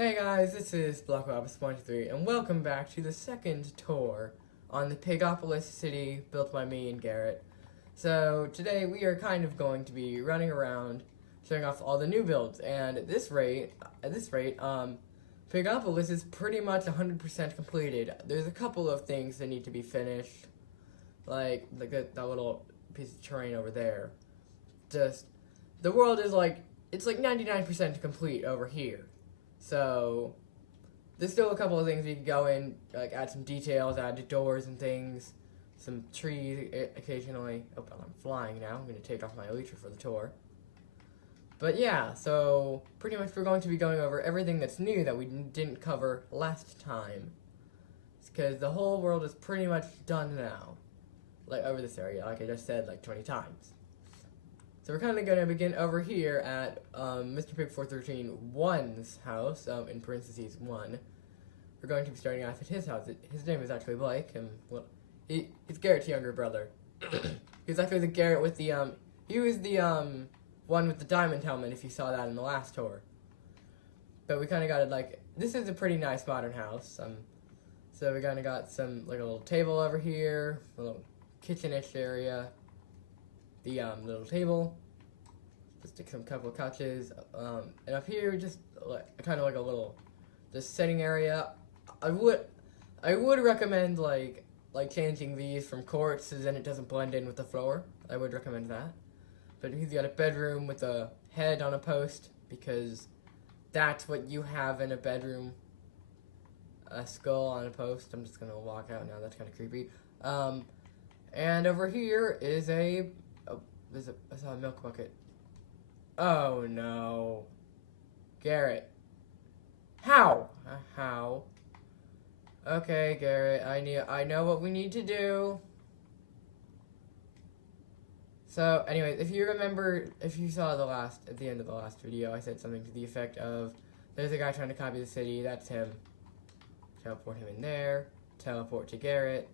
Hey guys, this is Pigopolis and welcome back to the second tour on the Pigopolis city built by me and Garrett. So today we are kind of going to be running around showing off all the new builds, and at this rate, Pigopolis is pretty much 100% completed. There's a couple of things that need to be finished, like that little piece of terrain over there. Just, the world is it's like 99% complete over here. So, there's still a couple of things we can go in, like add some details, add doors and things, some trees occasionally. Oh, I'm flying now. I'm going to take off my elytra for the tour. But yeah, so pretty much we're going to be going over everything that's new that we didn't cover last time. Because the whole world is pretty much done now. Like over this area, like I just said like 20 times. So we're kind of going to begin over here at Mrpig413 1's house, in parentheses 1. We're going to be starting off at his house. His name is actually Blake, and well, he's Garrett's younger brother. He's actually the Garrett with the, he was the one with the diamond helmet, if you saw that in the last tour. But we kind of got it this is a pretty nice modern house. So we kind of got some, a little table over here, a little kitchen-ish area. The little table, just some couple of couches, and up here just kind of like a little just sitting area. I would recommend like changing these from quartz so then it doesn't blend in with the floor. I would recommend that. But he's got a bedroom with a head on a post because that's what you have in a bedroom. A skull on a post. I'm just gonna walk out now. That's kind of creepy. And over here is I saw a milk bucket. Oh no. Garrett. How? How? Okay, Garrett, I know what we need to do. So, anyways, if you saw at the end of the last video, I said something to the effect of, there's a guy trying to copy the city, that's him. Teleport him in there, teleport to Garrett,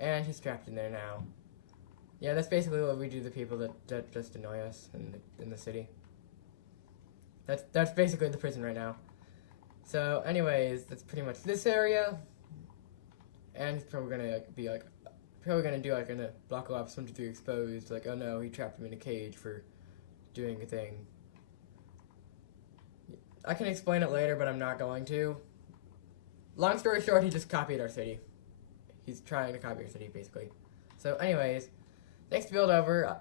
and he's trapped in there now. Yeah, that's basically what we do to people that just annoy us in the city. That's basically the prison right now. So, anyways, that's pretty much this area. And he's probably gonna be do in a Block of Ops 123 exposed, oh no, he trapped him in a cage for doing a thing. I can explain it later, but I'm not going to. Long story short, he just copied our city. He's trying to copy our city, basically. So, anyways, next build over,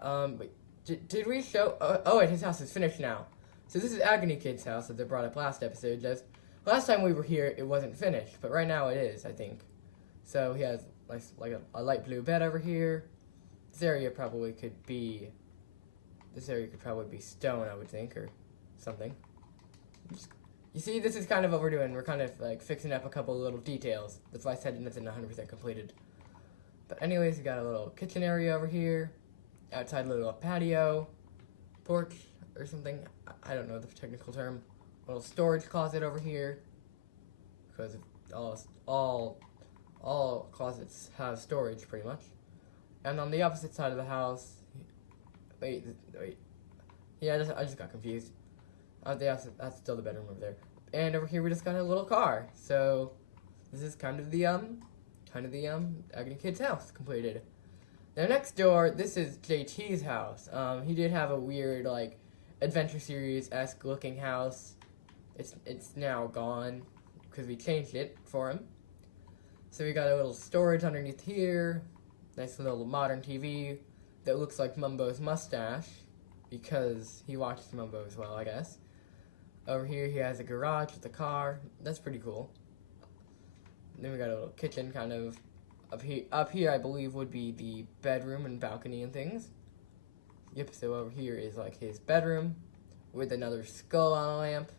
did we show, wait, his house is finished now. So this is Agony Kid's house that they brought up last episode. Just, last time we were here, it wasn't finished, but right now it is, I think. So he has, a light blue bed over here. This area could probably be stone, I would think, or something. You see, this is kind of what we're doing. We're kind of, fixing up a couple of little details. That's why I said nothing 100% completed. But anyways, we got a little kitchen area over here. Outside a little patio. Porch, or something. I don't know the technical term. A little storage closet over here. Because all closets have storage, pretty much. And on the opposite side of the house... Wait. Yeah, I just got confused. That's still the bedroom over there. And over here we just got a little car. So, this is kind of the Agony Kid's house completed. Now next door, this is JT's house. He did have a weird, Adventure Series-esque looking house. It's now gone, because we changed it for him. So we got a little storage underneath here. Nice little modern TV that looks like Mumbo's mustache, because he watches Mumbo as well, I guess. Over here he has a garage with a car. That's pretty cool. Then we got a little kitchen kind of up here I believe would be the bedroom and balcony and things. Yep, so over here is his bedroom with another skull on a lamp.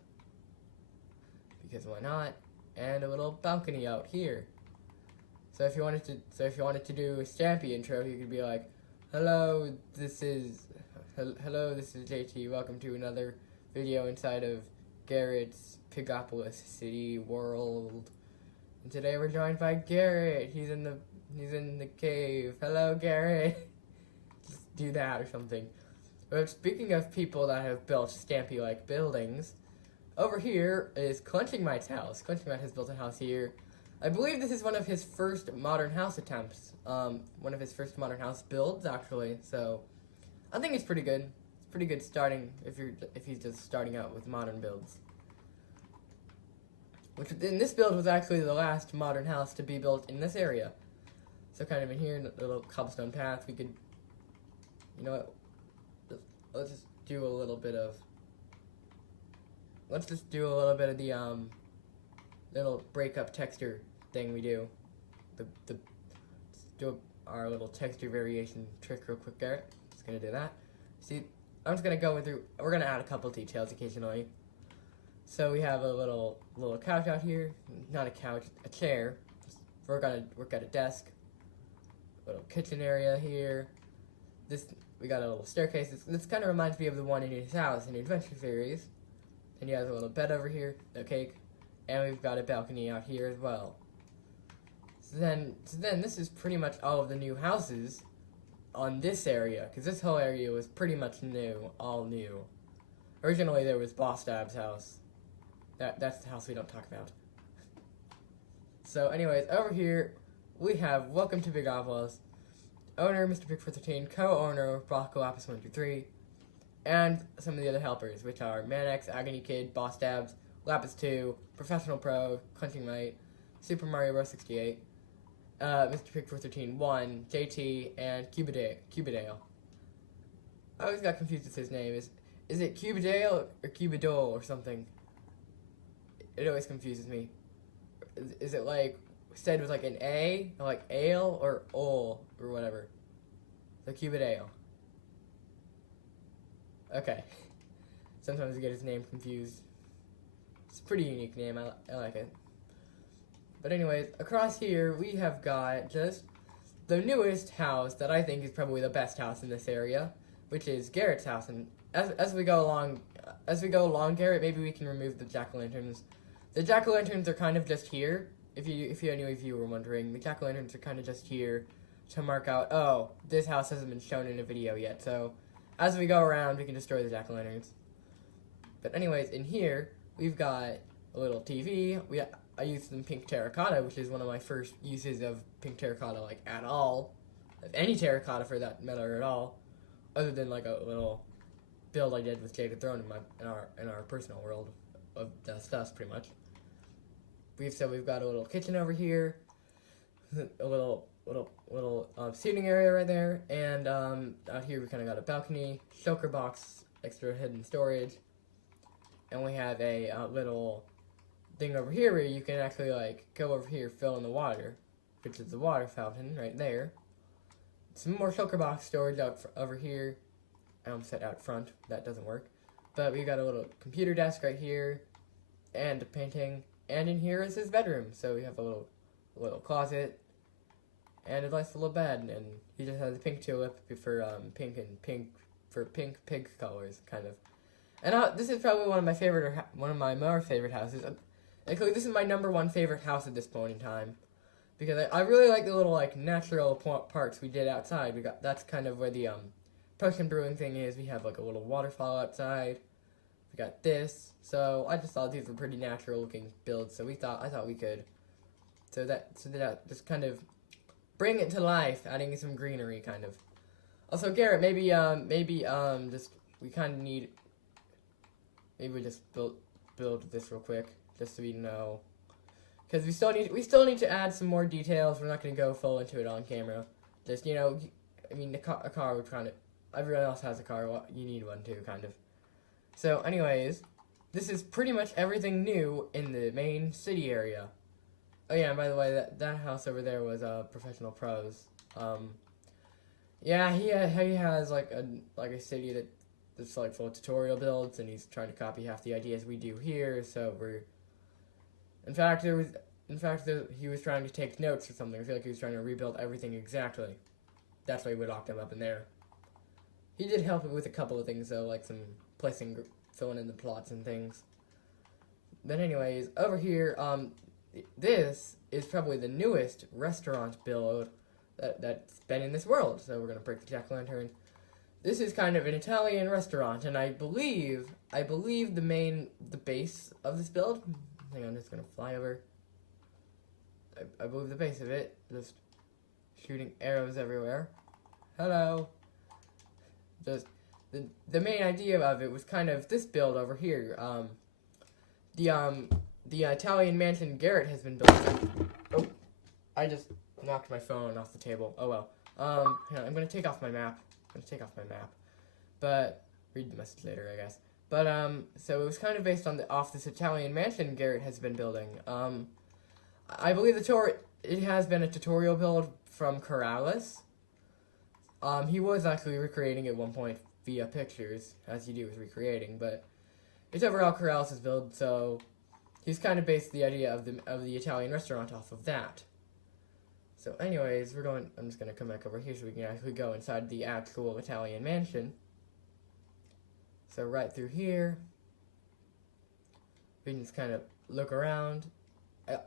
Because why not? And a little balcony out here. So if you wanted to do a Stampy intro, you could be like, Hello, this is JT. Welcome to another video inside of Garrett's Pigopolis City World. And today we're joined by Garrett. He's in the cave. Hello, Garrett. Just do that or something. But speaking of people that have built Stampy-like buildings, over here is Clenching Mite's house. Clenching Mite has built a house here. I believe this is one of his first modern house attempts. One of his first modern house builds, actually. So, I think it's pretty good. It's pretty good starting if he's just starting out with modern builds. Which in this build was actually the last modern house to be built in this area. So kind of in here, a little cobblestone path. We could, you know what? Let's just do a little bit of. Let's just do a little bit of the little breakup texture thing we do. Let's do our little texture variation trick real quick, Garrett. Just gonna do that. See, I'm just gonna go through. We're gonna add a couple details occasionally. So we have a little couch out here. Not a couch, a chair. We're gonna work at a desk. Little kitchen area here. We got a little staircase. This kind of reminds me of the one in his house in the Adventure series. And he has a little bed over here, no cake, and we've got a balcony out here as well. So then this is pretty much all of the new houses on this area, because this whole area was pretty much new, all new. Originally there was Boss Dab's house. That's the house we don't talk about. So anyways, over here we have Welcome to Pigopolis, owner Mrpig413, co-owner Pigopolis123, and some of the other helpers, which are Manex, Agony Kid, Boss Dabs, Lapis 2, Professional Pro, Clenching Mite, Super Mario Bros. 68, Mrpig413 1, JT, and Cubidale. I always got confused with his name. Is it Cubidale or Cubidole or something? It always confuses me. Is it like said with like an A, or like ale or ol or whatever? So Cubidale. Okay. Sometimes I get his name confused. It's a pretty unique name. I like it. But anyways, across here we have got just the newest house that I think is probably the best house in this area, which is Garrett's house. And as we go along, Garrett, maybe we can remove the jack-o'-lanterns. The jack-o'-lanterns are kind of just here. If any of you were wondering, the jack-o'-lanterns are kind of just here to mark out, oh, this house hasn't been shown in a video yet, so as we go around, we can destroy the jack-o'-lanterns. But anyways, in here, we've got a little TV. I used some pink terracotta, which is one of my first uses of pink terracotta, like, at all. Of any terracotta, for that matter, at all. Other than, like, a little build I did with Jaded Throne in our personal world of stuff, pretty much. We've got a little kitchen over here, a little seating area right there, and out here we kind of got a balcony, shulker box, extra hidden storage, and we have a little thing over here where you can actually like go over here, fill in the water, which is the water fountain right there. Some more shulker box storage over here. I almost said out front. That doesn't work. But we got a little computer desk right here, and a painting. And in here is his bedroom. So we have a little closet, and a nice little bed. And he just has a pink tulip for pink pig colors, kind of. And this is probably one of my more favorite houses. Actually, this is my #1 favorite house at this point in time, because I really like the little like natural parts we did outside. That's kind of where the potion brewing thing is. We have like a little waterfall outside. We got this. So I just thought these were pretty natural looking builds. So I thought we could. So that just kind of bring it to life, adding some greenery, kind of. Also, Garrett, maybe just we kind of need. Maybe we just build this real quick, just so we know, because we still need to add some more details. We're not going to go full into it on camera. Just I mean, a car we're trying to. Everyone else has a car. Well, you need one too, kind of. So, anyways, this is pretty much everything new in the main city area. Oh yeah, and by the way, that house over there was Professional Pros. Yeah, he has like a city that's like full of tutorial builds, and he's trying to copy half the ideas we do here. So in fact, he was trying to take notes or something. I feel like he was trying to rebuild everything exactly. That's why we locked him up in there. He did help with a couple of things though, like some filling in the plots and things. But anyways, over here, this is probably the newest restaurant build that's been in this world. So we're gonna break the jack-o'-lantern. this is kind of an Italian restaurant, and I believe the base of this build. Hang on, I'm just gonna fly over. I believe the base of it, just shooting arrows everywhere. Hello. Just the main idea of it was kind of this build over here. The Italian mansion Garrett has been building. Oh, I just knocked my phone off the table. Oh well. Hang on, I'm gonna take off my map. But read the message later, I guess. But so it was kind of based on off this Italian mansion Garrett has been building. I believe it has been a tutorial build from Courthouse. He was actually recreating at one point via pictures, as you do with recreating, but it's overall Courthouse's build, so he's kind of based the idea of the Italian restaurant off of that. So anyways, I'm just gonna come back over here so we can actually go inside the actual Italian mansion. So right through here, we can just kind of look around.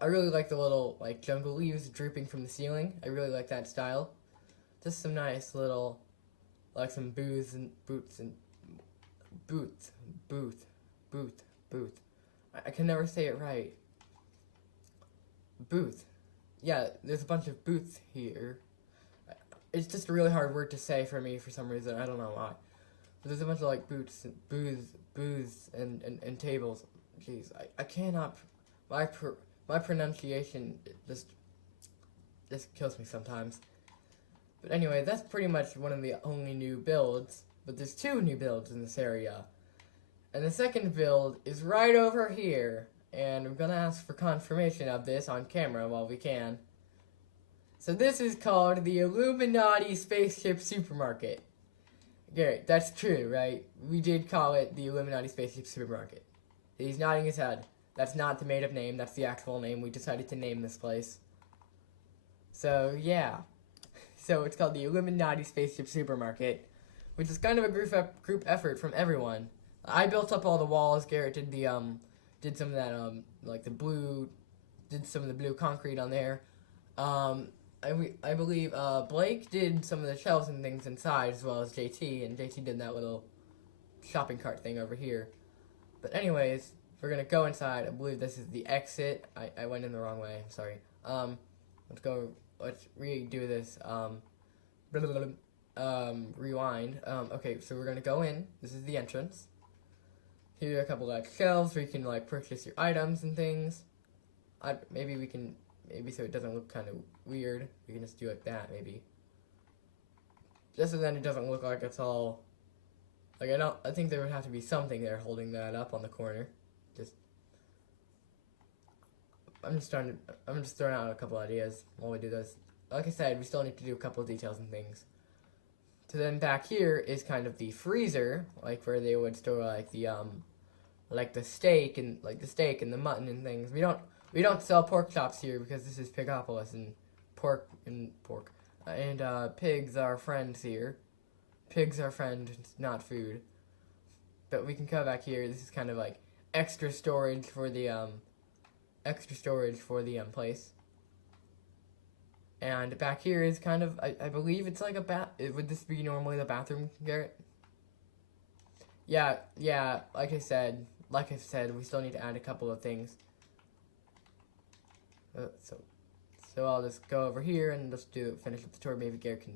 I really like the little, like, jungle leaves drooping from the ceiling. I really like that style. Just some nice little, like, some booth. I can never say it right. Booth. Yeah, there's a bunch of booths here. It's just a really hard word to say for me for some reason. I don't know why. But there's a bunch of, like, booths and tables. Jeez, I cannot... My pronunciation just kills me sometimes. But anyway, that's pretty much one of the only new builds. But there's 2 new builds in this area. And the second build is right over here. And I'm gonna ask for confirmation of this on camera while we can. So this is called the Illuminati Spaceship Supermarket. Garrett, that's true, right? We did call it the Illuminati Spaceship Supermarket. He's nodding his head. That's not the made-up name, that's the actual name. We decided to name this place. So, yeah. So it's called the Illuminati Spaceship Supermarket, which is kind of a group effort from everyone. I built up all the walls. Garrett did did some of that, did some of the blue concrete on there. I believe Blake did some of the shelves and things inside, as well as JT, and JT did that little shopping cart thing over here. But anyways, we're gonna go inside. I believe this is the exit. I went in the wrong way. I'm sorry. Let's redo this. Rewind. Okay, so we're gonna go in. This is the entrance. Here are a couple like shelves where you can like purchase your items and things. Maybe so it doesn't look kind of weird, we can just do like that maybe. Just so then it doesn't look like it's all like I think there would have to be something there holding that up on the corner. I'm just throwing out a couple ideas while we do this. Like I said, we still need to do a couple of details and things. So then back here is kind of the freezer, like where they would store like the steak and the mutton and things. We don't sell pork chops here because this is Pigopolis and pork. And pigs are friends here. Pigs are friends, not food. But we can come back here. This is kind of like extra storage for the place. And back here is kind of, I believe it's like a bath. Would this be normally the bathroom, Garrett? Yeah, like I said, we still need to add a couple of things. So I'll just go over here and just finish up the tour. Maybe Garrett can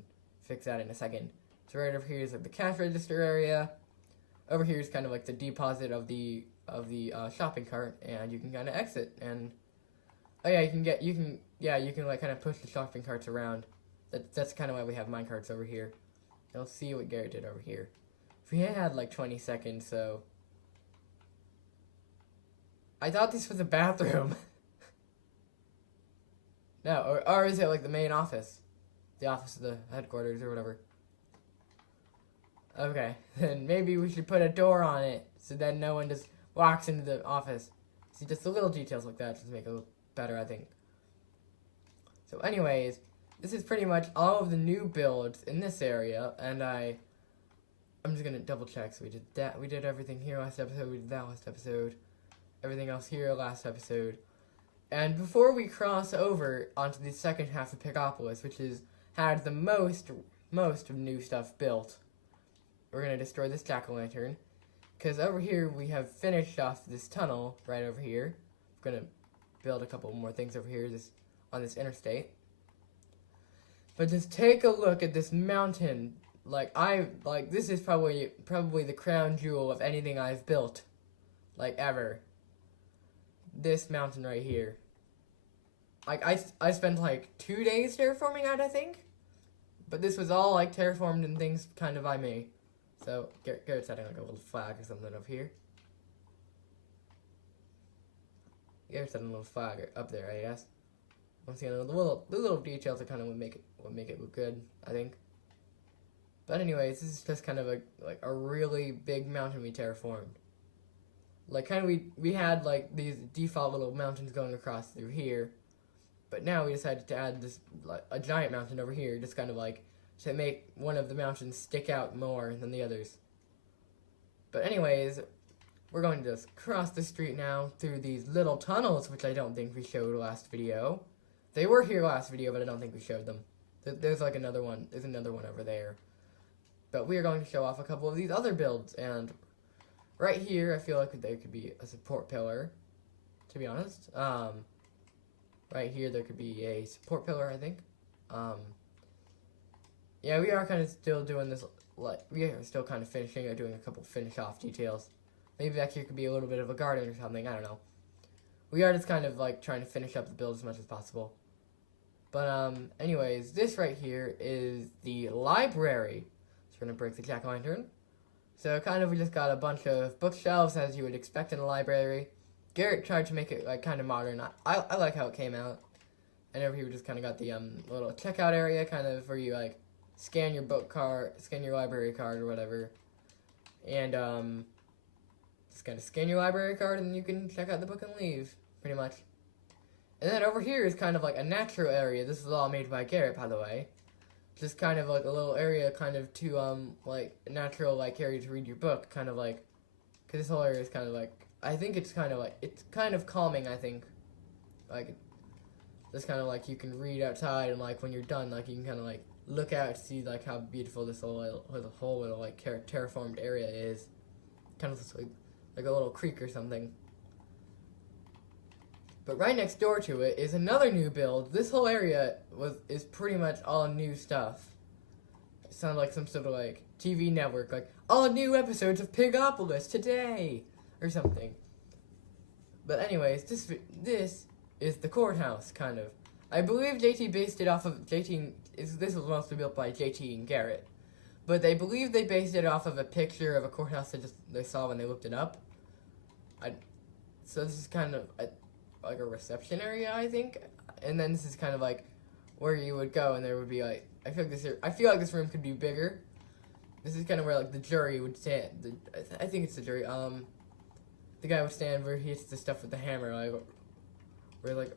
fix that in a second. So right over here is like the cash register area. Over here is kind of like the deposit of the shopping cart, and you can kind of exit. And oh yeah, you can like kind of push the shopping carts around. That's kind of why we have minecarts over here. You'll see what Garrett did over here. We had like 20 seconds, so I thought this was a bathroom. No, or is it like the main office? The office of the headquarters or whatever. Okay, then maybe we should put a door on it so that no one just walks into the office. See, just the little details like that just make it look better, I think. So anyways, this is pretty much all of the new builds in this area, and I'm just gonna double check. So we did that, we did everything here last episode, we did that last episode, everything else here last episode. And before we cross over onto the second half of Pigopolis, which had the most new stuff built, gonna destroy this jack-o'-lantern. Because over here we have finished off this tunnel right over here. We're gonna build a couple more things over here on this interstate. But just take a look at this mountain. This is probably the crown jewel of anything I've built, like ever. This mountain right here. I spent like 2 days terraforming it, I think. But this was all like terraformed and things kind of by me. So Garrett's setting like a little flag or something up here. Garrett's setting a little flag up there, I guess. Once again, the little details are kind of what make it look good, I think. But anyways, this is just kind of a really big mountain we terraformed. Like kind of we had like these default little mountains going across through here, but now we decided to add this a giant mountain over here, just kind of like to make one of the mountains stick out more than the others. But anyways, we're going to just cross the street now through these little tunnels, which I don't think we showed last video. They were here last video, but I don't think we showed them. There's like another one. There's another one over there. But we are going to show off a couple of these other builds, and right here, I feel like there could be a support pillar, to be honest. Right here, there could be a support pillar, I think. Yeah, we are kind of still doing this, like, we are still kind of finishing or doing a couple finish-off details. Maybe back here could be a little bit of a garden or something, I don't know. We are just kind of, like, trying to finish up the build as much as possible. But, anyways, this right here is the library. So we're going to break the jack-o'-lantern. So, kind of, we just got a bunch of bookshelves, as you would expect in a library. Garrett tried to make it, like, kind of modern. I like how it came out. And over here, we just kind of got the, little checkout area, kind of, where you, like, scan your library card or whatever. And, just kind of scan your library card, and you can check out the book and leave, pretty much. And then over here is kind of, like, a natural area. This is all made by Garrett, by the way. Just kind of, like, a little area kind of to, like, a natural, like, area to read your book, kind of, like, because this whole area is kind of, like, I think it's kind of, like, it's kind of calming, I think. Like, just kind of, like, you can read outside, and, like, when you're done, like, you can kind of, like, look out to see, like, how beautiful this whole little, like, terraformed area is. Kind of looks like a little creek or something. But right next door to it is another new build. This whole area is pretty much all new stuff. It sounds like some sort of, like, TV network, like, all new episodes of Pigopolis today, or something. But anyways, this is the courthouse, kind of. I believe JT based it off of this was mostly built by JT and Garrett. But they believe they based it off of a picture of a courthouse they saw when they looked it up. So this is kind of like a reception area, I think. And then this is kind of like where you would go, and there would be like I feel like this room could be bigger. This is kind of where like the jury would stand. I think it's the jury. The guy would stand where he hits the stuff with the hammer, like where like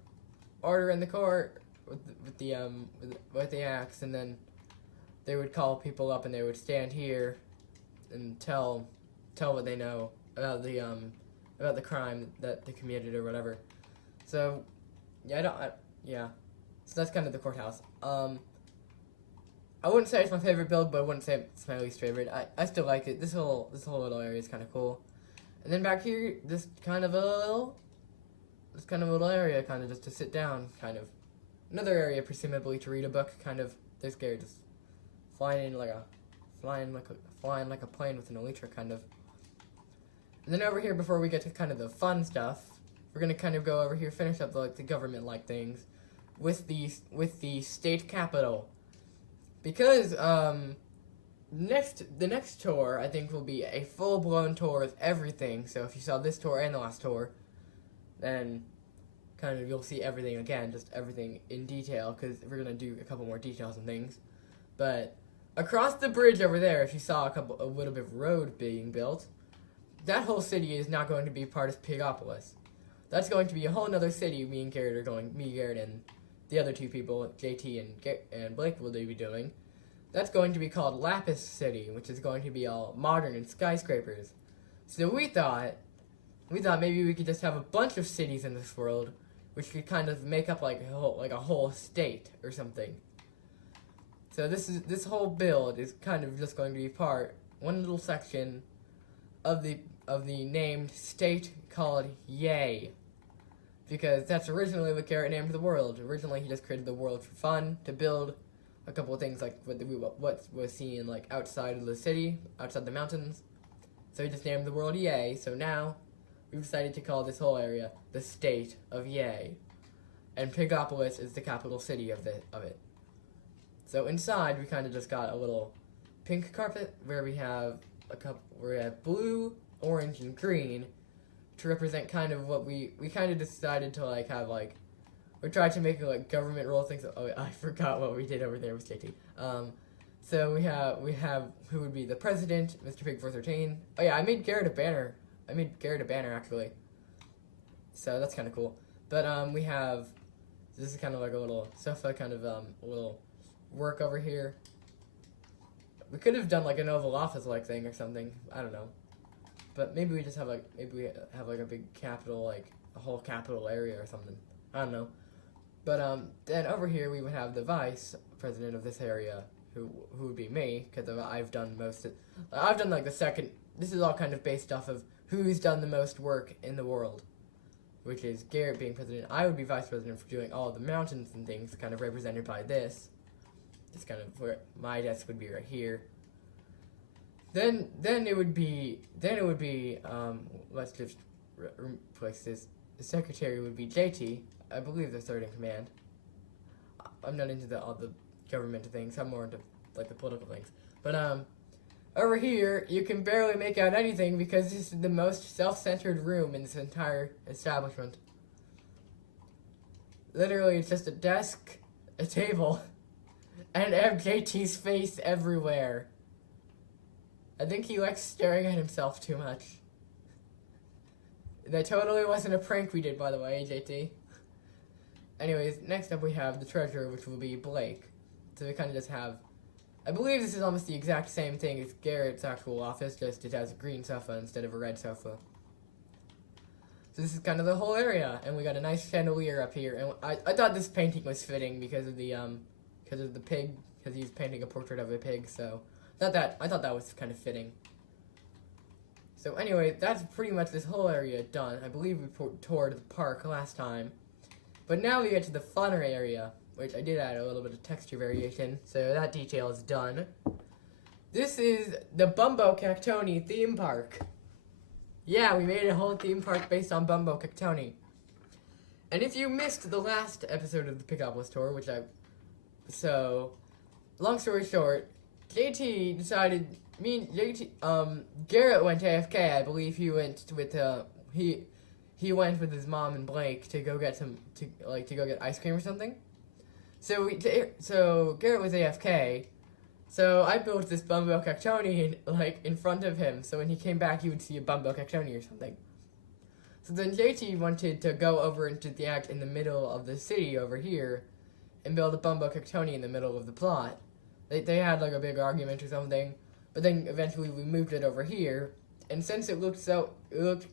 order in the court with the axe, and then they would call people up, and they would stand here and tell what they know about the crime that they committed or whatever. So yeah, so that's kind of the courthouse. I wouldn't say it's my favorite build, but I wouldn't say it's my least favorite. I still like it. This whole little area is kind of cool. And then back here, this kind of a little area, kind of just to sit down, kind of. Another area, presumably to read a book, kind of. This guy just flying like a plane with an elytra, kind of. And then over here, before we get to kind of the fun stuff, we're gonna kind of go over here, finish up the government-like things with the state capital, because the next tour I think will be a full-blown tour of everything. So if you saw this tour and the last tour, then kind of you'll see everything again, just everything in detail, because we're gonna do a couple more details and things. But across the bridge over there, if you saw a little bit of road being built, that whole city is not going to be part of Pigopolis. That's going to be a whole other city. Me, Garrett, and the other two people, JT and Blake, will be doing. That's going to be called Lapis City, which is going to be all modern and skyscrapers. So we thought maybe we could just have a bunch of cities in this world, which could kind of make up like a whole state or something. So this whole build is kind of just going to be part one little section of the named state called Yay, because that's originally what Garrett named the world. Originally, he just created the world for fun, to build a couple of things like what was seen like outside of the city, outside the mountains. So he just named the world Yay. So now we've decided to call this whole area the state of Yay, and Pigopolis is the capital city of it. So inside, we kind of just got a little pink carpet where we have blue, orange, and green to represent kind of what we kind of decided to like have like, we tried to make like government role things. Oh, I forgot what we did over there with JT. So we have who would be the president, Mrpig413. Oh yeah, I made Garrett a banner. Actually. So that's kind of cool. But we have, this is kind of like a little sofa, kind of a little work over here. We could have done like an Oval Office like thing or something. I don't know. But maybe we just have like, a big capital, like a whole capital area or something. I don't know. But then over here we would have the vice president of this area, who would be me, because I've done like the second. This is all kind of based off of who's done the most work in the world, which is Garrett being president. I would be vice president for doing all the mountains and things, kind of represented by this. It's kind of where my desk would be right here. Then it would be let's just replace this. The secretary would be JT. I believe the third in command. I'm not into all the government things. I'm more into like the political things. But over here you can barely make out anything because this is the most self-centered room in this entire establishment. Literally, it's just a desk, a table, and JT's face everywhere. I think he likes staring at himself too much. That totally wasn't a prank we did, by the way, JT. Anyways, next up we have the treasurer, which will be Blake. So we kind of just have, I believe this is almost the exact same thing as Garrett's actual office, just it has a green sofa instead of a red sofa. So this is kind of the whole area, and we got a nice chandelier up here. And I thought this painting was fitting because of the pig, because he's painting a portrait of a pig. So I thought that was kind of fitting. So anyway, that's pretty much this whole area done. I believe we toured the park last time. But now we get to the funner area, which I did add a little bit of texture variation, so that detail is done. This is the Bumbo Cactoni theme park. Yeah, we made a whole theme park based on Bumbo Cactoni. And if you missed the last episode of the Pigopolis tour, so, long story short, JT decided, Garrett went Afk. I believe he went with, he went with his mom and Blake to go get to go get ice cream or something. So Garrett was AFK. So I built this Bumbo Cactoni in front of him, so when he came back, he would see a Bumbo Cactoni or something. So then JT wanted to go over into the act in the middle of the city over here, and build a Bumbo Cactoni in the middle of the plot. They had like a big argument or something, but then eventually we moved it over here. And since it looked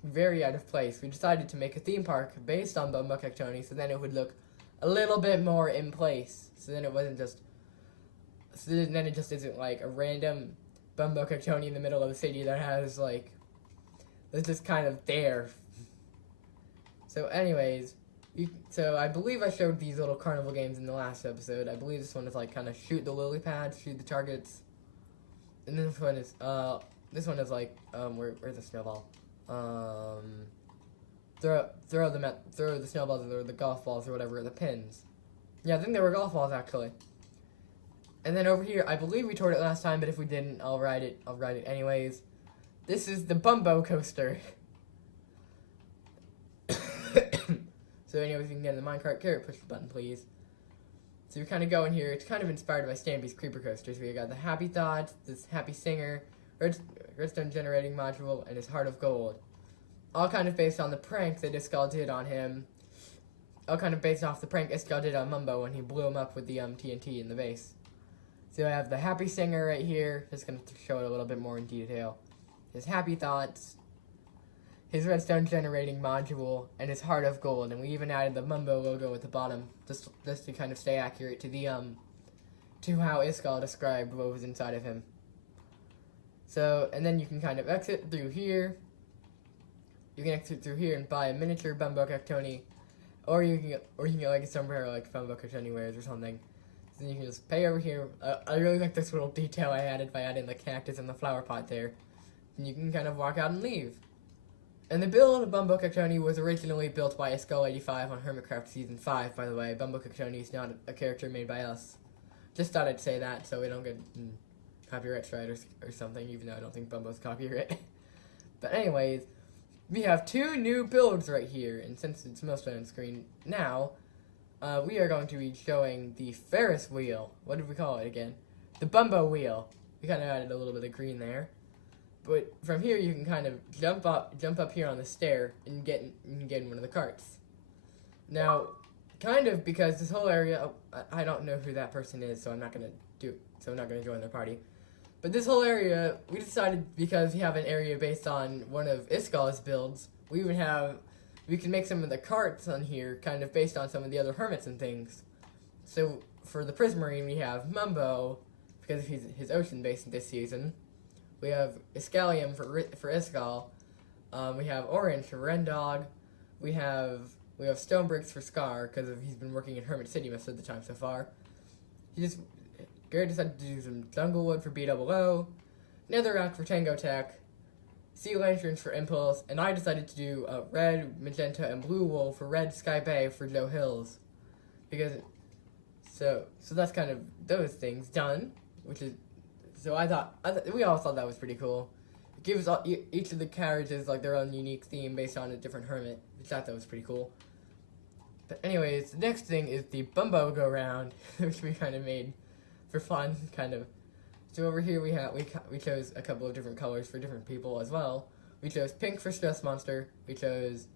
very out of place, we decided to make a theme park based on Bumbo Cactoni, so then it would look a little bit more in place. So then it just isn't like a random Bumbo Cactoni in the middle of the city that has like, that's just kind of there. So anyways, so I believe I showed these little carnival games in the last episode. I believe this one is like kind of shoot the lily pads, shoot the targets, and this one is like, where's the snowball? Throw the snowballs or the golf balls or whatever, the pins. Yeah, I think they were golf balls actually. And then over here, I believe we toured it last time, but if we didn't, I'll ride it anyways. This is the Bumbo coaster. So anyways, you can get in the minecart. Garrett, push the button, please. So you're kind of going here. It's kind of inspired by Stampy's Creeper Coasters. We got the Happy Thoughts, this Happy Singer, redstone generating module, and his Heart of Gold. All kind of based on the prank that Iskall did on him. All kind of based off the prank Iskall did on Mumbo when he blew him up with the TNT in the base. So I have the Happy Singer right here. Just going to show it a little bit more in detail. His Happy Thoughts, his redstone generating module, and his Heart of Gold. And we even added the Mumbo logo at the bottom, just to kind of stay accurate to the to how Iskall described what was inside of him. So, and then you can kind of exit through here. You can exit through here and buy a miniature Bumbo Cactoni, or you can get like a sombrero like Bumbo Cactoni wears or something. So then you can just pay over here. I really like this little detail I added by adding the cactus and the flower pot there. And you can kind of walk out and leave. And the build of Bumbo Cactoni was originally built by Skull85 on Hermitcraft Season 5, by the way. Bumbo Cactoni is not a character made by us. Just thought I'd say that so we don't get copyright strike or something, even though I don't think Bumbo's copyright. But anyways, we have 2 new builds right here, and since it's mostly on screen now, we are going to be showing the Ferris Wheel. What did we call it again? The Bumbo Wheel. We kind of added a little bit of green there. But from here, you can kind of jump up here on the stair, and get in one of the carts. Now, kind of because this whole area, I don't know who that person is, so I'm not gonna join their party. But this whole area, we decided because we have an area based on one of Iskal's builds, we can make some of the carts on here kind of based on some of the other hermits and things. So for the Prismarine, we have Mumbo because of his ocean base this season. We have Iskalium for Iskal. We have Orange for Rendog. We have Stone Bricks for Scar because he's been working in Hermit City most of the time so far. Garrett decided to do some Junglewood for BOO, Netherrack for Tango Tech, Sea Lanterns for Impulse, and I decided to do Red, Magenta, and Blue Wool for Red Sky Bay for Joe Hills. So that's kind of those things done, so we all thought that was pretty cool. It gives each of the carriages like their own unique theme based on a different hermit. We thought that was pretty cool. But anyways, the next thing is the Bumbo Go Round, which we kind of made for fun, kind of. So over here we chose a couple of different colors for different people as well. We chose pink for Stress Monster. We chose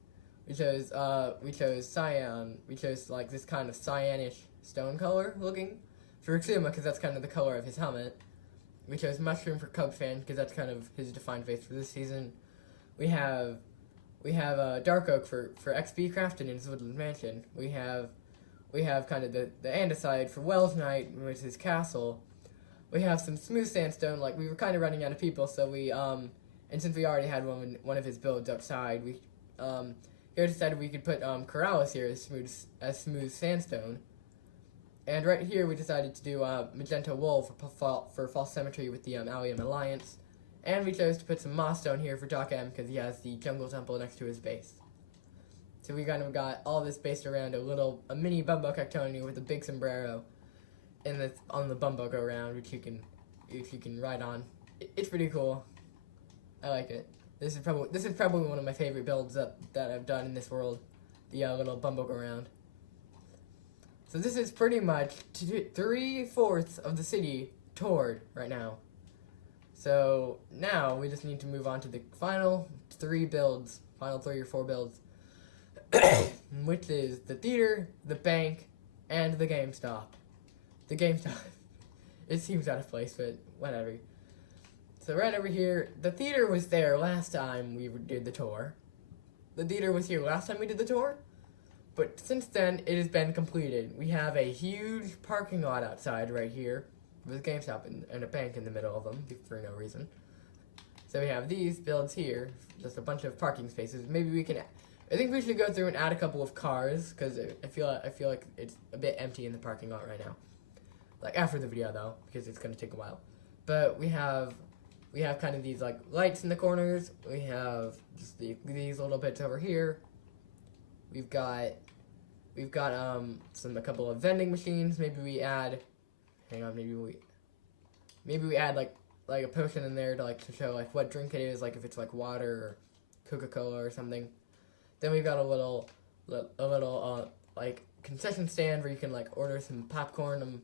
cyan. We chose like this kind of cyanish stone color looking for Exuma because that's kind of the color of his helmet. We chose mushroom for Cubfan because that's kind of his defined face for this season. We have dark oak for XP crafted in his woodland mansion. We have kind of the andesite for Wells Knight, which is his castle. We have some smooth sandstone. Like we were kind of running out of people, so and since we already had one of his builds outside, we decided we could put Corrales here as smooth sandstone. And right here we decided to do magenta wool for False Cemetery with the Allium Alliance. And we chose to put some moss stone here for Doc M because he has the jungle temple next to his base. So we kind of got all this based around a mini Bumbo Cactoni with a big sombrero on the Bumbo Go Round, which you can ride on. It's pretty cool. I like it. This is probably one of my favorite builds that I've done in this world. The little Bumbo Go Round. So this is pretty much 3/4 of the city toured right now. So now we just need to move on to the final 3 or 4 builds, which is the theater, the bank, and the GameStop. The GameStop, it seems out of place, but whatever. So right over here, the theater was there last time we did the tour. The theater was here last time we did the tour. But since then, it has been completed. We have a huge parking lot outside right here with a GameStop and a bank in the middle of them for no reason. So we have these builds here, just a bunch of parking spaces. Maybe I think we should go through and add a couple of cars because I feel like it's a bit empty in the parking lot right now. Like after the video though, because it's gonna take a while. But we have kind of these like lights in the corners. We have just these little bits over here. We've got a couple of vending machines. Maybe we add like a potion in there to show like what drink it is, like if it's like water or Coca-Cola or something. Then we've got a little like concession stand where you can like order some popcorn.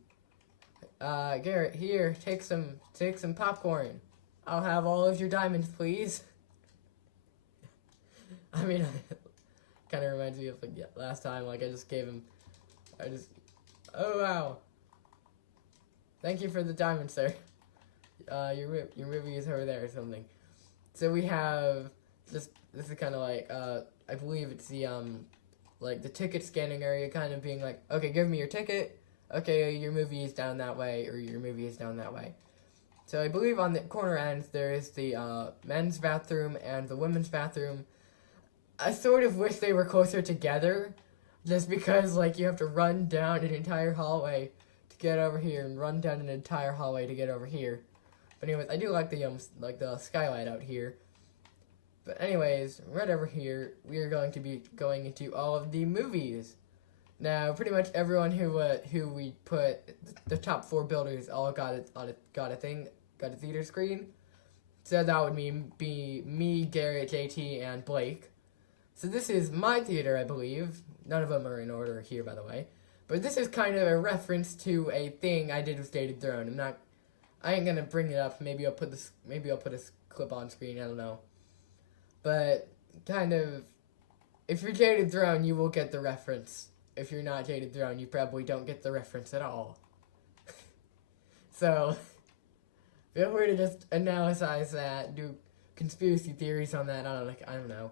Garrett, here, take some popcorn. I'll have all of your diamonds, please. I mean, kind of reminds me of last time. Like oh wow. Thank you for the diamond, sir. Your movie is over there or something. So we have this is kind of like I believe it's the like the ticket scanning area, kind of being like, okay, give me your ticket. Okay, your movie is down that way, or your movie is down that way. So I believe on the corner ends there is the men's bathroom and the women's bathroom. I sort of wish they were closer together, just because like you have to run down an entire hallway to get over here and run down an entire hallway to get over here. But anyways, I do like the skylight out here. But anyways, right over here, we are going to be going into all of the movies. Now, pretty much everyone who we put, the top 4 builders all got a theater screen. So that would be me, Garrett, JT, and Blake. So this is my theater, I believe. None of them are in order here, by the way. But this is kind of a reference to a thing I did with Dated Throne. I ain't gonna bring it up. Maybe I'll put this clip on screen. I don't know. But kind of, if you're Jaded Throne, you will get the reference. If you're not Jaded Throne, you probably don't get the reference at all. So, feel free to just analyze that, do conspiracy theories on that. I don't know.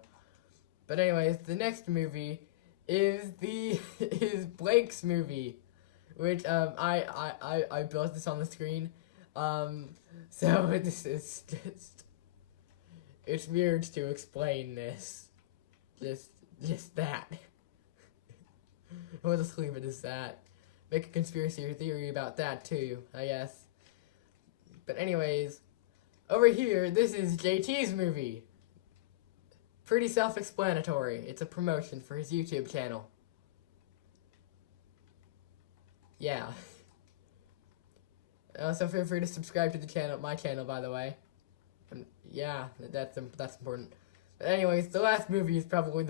But anyways, the next movie is Blake's movie, which I built this on the screen. So this is just, it's weird to explain this. Just that. We'll just leave it as that. Make a conspiracy theory about that too, I guess. But anyways, over here, this is JT's movie. Pretty self-explanatory. It's a promotion for his YouTube channel. Yeah. Also, feel free to subscribe to the channel, my channel, by the way. And yeah, that's important. But anyways, the last movie is probably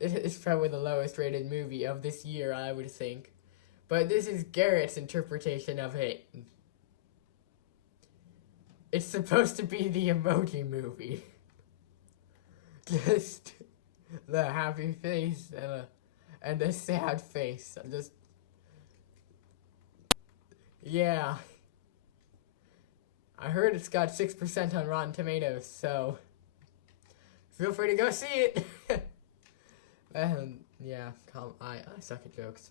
it's probably the lowest rated movie of this year, I would think. But this is Garrett's interpretation of it. It's supposed to be the Emoji Movie. Just the happy face and a sad face. Yeah. I heard it's got 6% on Rotten Tomatoes, so feel free to go see it. Yeah, I suck at jokes.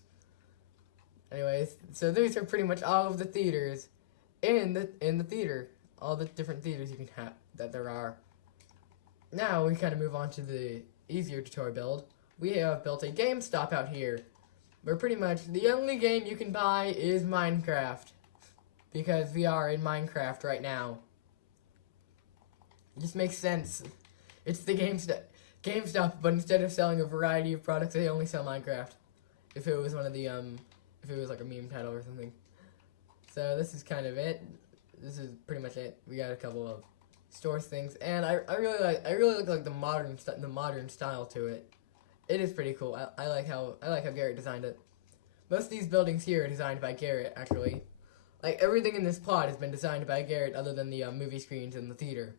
Anyways, so these are pretty much all of the theaters in the theater. All the different theaters you can have that there are. Now we kind of move on to the easier tutorial build. We have built a GameStop out here, where pretty much the only game you can buy is Minecraft, because we are in Minecraft right now. It just makes sense. It's the GameStop, but instead of selling a variety of products, they only sell Minecraft. If it was one of the if it was like a meme title or something. So this is kind of it. This is pretty much it. We got a couple of stores things, and I really like the modern style to it. It is pretty cool. I like how Garrett designed it. Most of these buildings here are designed by Garrett, actually. Like everything in this plot has been designed by Garrett, other than the movie screens in the theater.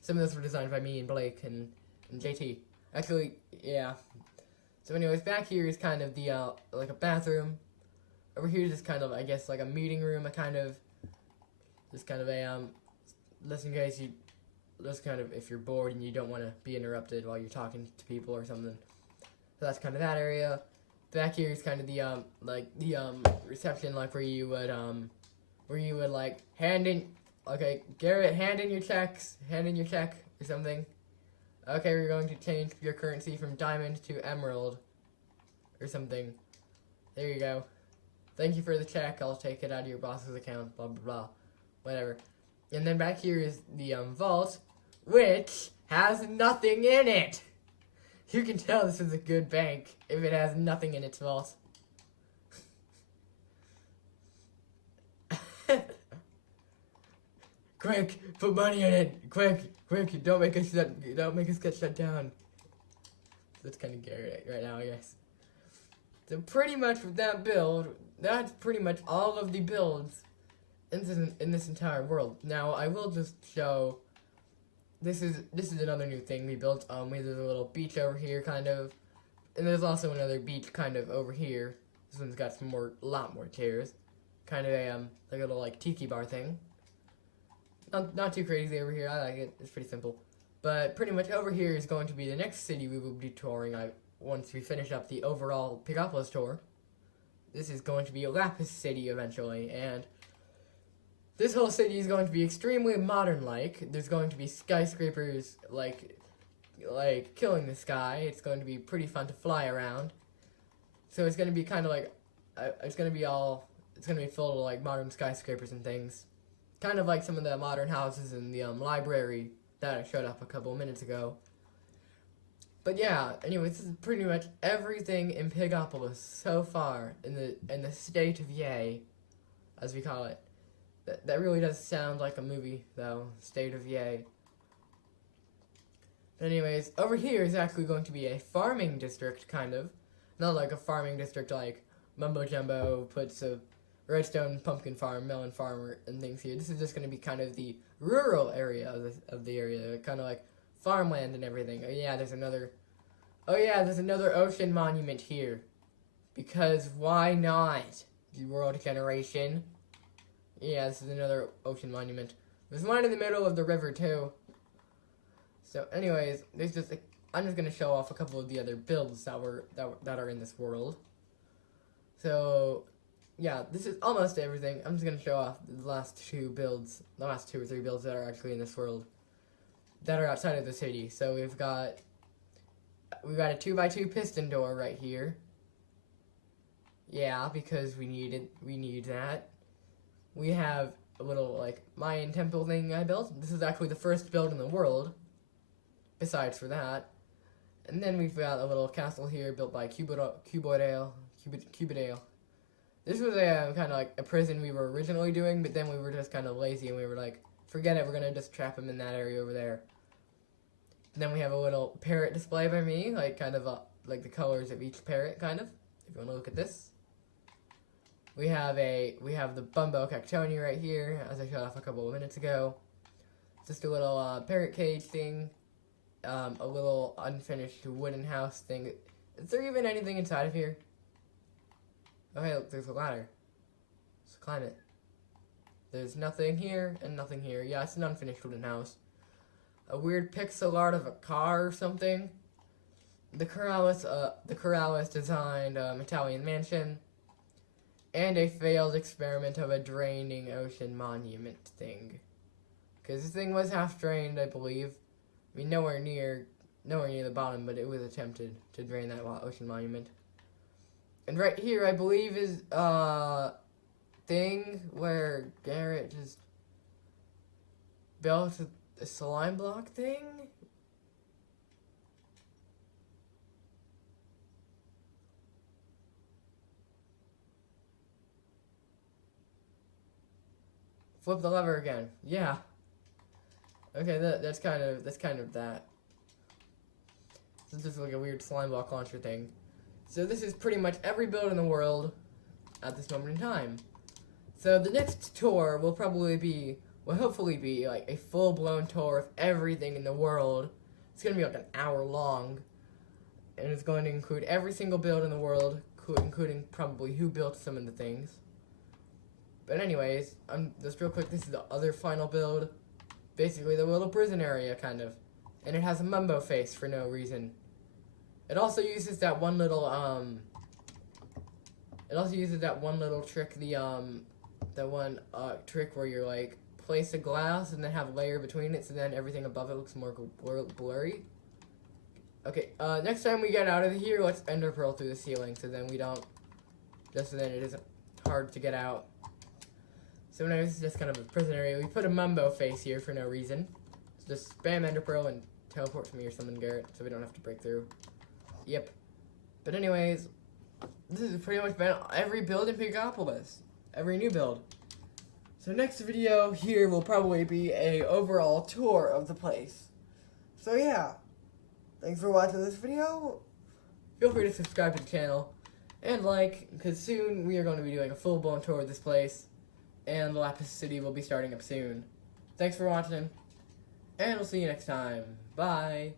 Some of those were designed by me and Blake and JT. Actually, yeah. So anyways, back here is kind of the like a bathroom. Over here is just kind of, I guess, like a meeting room. Just kind of a just in case if you're bored and you don't want to be interrupted while you're talking to people or something. So that's kind of that area. Back here is kind of the reception, like where you would like okay, Garrett, hand in your check or something. Okay, we're going to change your currency from diamond to emerald or something. There you go. Thank you for the check. I'll take it out of your boss's account. Blah blah blah. Whatever. And then back here is the vault, which has nothing in it. You can tell this is a good bank if it has nothing in its vault. Quick, put money in it. Quick, don't make us get shut down. That's kind of Garrett right now, I guess. So pretty much with that build, that's pretty much all of the builds in this entire world. Now I will just show. This is another new thing we built. There's a little beach over here, kind of, and there's also another beach kind of over here. This one's got a lot more chairs, kind of a like a little like tiki bar thing. Not too crazy over here. I like it. It's pretty simple. But pretty much over here is going to be the next city we will be touring. Once we finish up the overall Pigopolis tour. This is going to be Lapis City eventually, and this whole city is going to be extremely modern-like. There's going to be skyscrapers, like killing the sky. It's going to be pretty fun to fly around. So it's going to be kind of like, it's going to be filled with like modern skyscrapers and things. Kind of like some of the modern houses in the library that I showed up a couple of minutes ago. But yeah, anyway, this is pretty much everything in Pigopolis so far in the state of Yay, as we call it. That really does sound like a movie, though. State of Yay. Anyways, over here is actually going to be a farming district, kind of. Not like a farming district like Mumbo Jumbo puts a redstone pumpkin farm, melon farm, and things here. This is just going to be kind of the rural area of the area, kind of like farmland and everything. Oh yeah, there's another ocean monument here. Because why not? World generation. Yeah, this is another ocean monument. There's one in the middle of the river too. So anyways, I'm just gonna show off a couple of the other builds that are in this world. So yeah, this is almost everything. I'm just gonna show off the last two or three builds that are actually in this world that are outside of the city. So we've got a 2x2 piston door right here. Yeah, because we need that. We have a little like Mayan temple thing I built. This is actually the first build in the world. Besides for that. And then we've got a little castle here built by Cubodale. This was a kind of like a prison we were originally doing, but then we were just kind of lazy and we were like, forget it, we're gonna just trap him in that area over there. And then we have a little parrot display by me, like kind of like the colors of each parrot, kind of. If you want to look at this, we have the Bumbo Cactoni right here, as I showed off a couple of minutes ago. Just a little parrot cage thing. A little unfinished wooden house thing. Is there even anything inside of here? Oh hey, look, there's a ladder. Let's climb it. There's nothing here and nothing here. Yeah, it's an unfinished wooden house. A weird pixel art of a car or something. The Courthouse designed Italian mansion. And a failed experiment of a draining ocean monument thing. Because this thing was half drained, I believe. I mean, nowhere near the bottom, but it was attempted to drain that ocean monument. And right here, I believe, is thing where Garrett just built a slime block thing. Flip the lever again. Yeah. Okay, that's kind of that. This is just like a weird slime block launcher thing. So this is pretty much every build in the world at this moment in time. So the next tour will hopefully be like a full-blown tour of everything in the world. It's going to be like an hour long. And it's going to include every single build in the world, including probably who built some of the things. But anyways, just real quick, this is the other final build. Basically the little prison area, kind of. And it has a Mumbo face for no reason. It also uses that one little, trick, trick where you're like, place a glass and then have a layer between it so then everything above it looks more blurry. Okay, next time we get out of here, let's ender pearl through the ceiling so then it isn't hard to get out. So anyways, this is just kind of a prison area. We put a Mumbo face here for no reason. So just spam ender pearl and teleport to me or summon Garrett so we don't have to break through. Yep. But anyways, this has pretty much been every build in Pigopolis. Every new build. So next video here will probably be a overall tour of the place. So yeah. Thanks for watching this video. Feel free to subscribe to the channel. And like, because soon we are going to be doing a full-blown tour of this place. And Lapis City will be starting up soon. Thanks for watching, and we'll see you next time. Bye!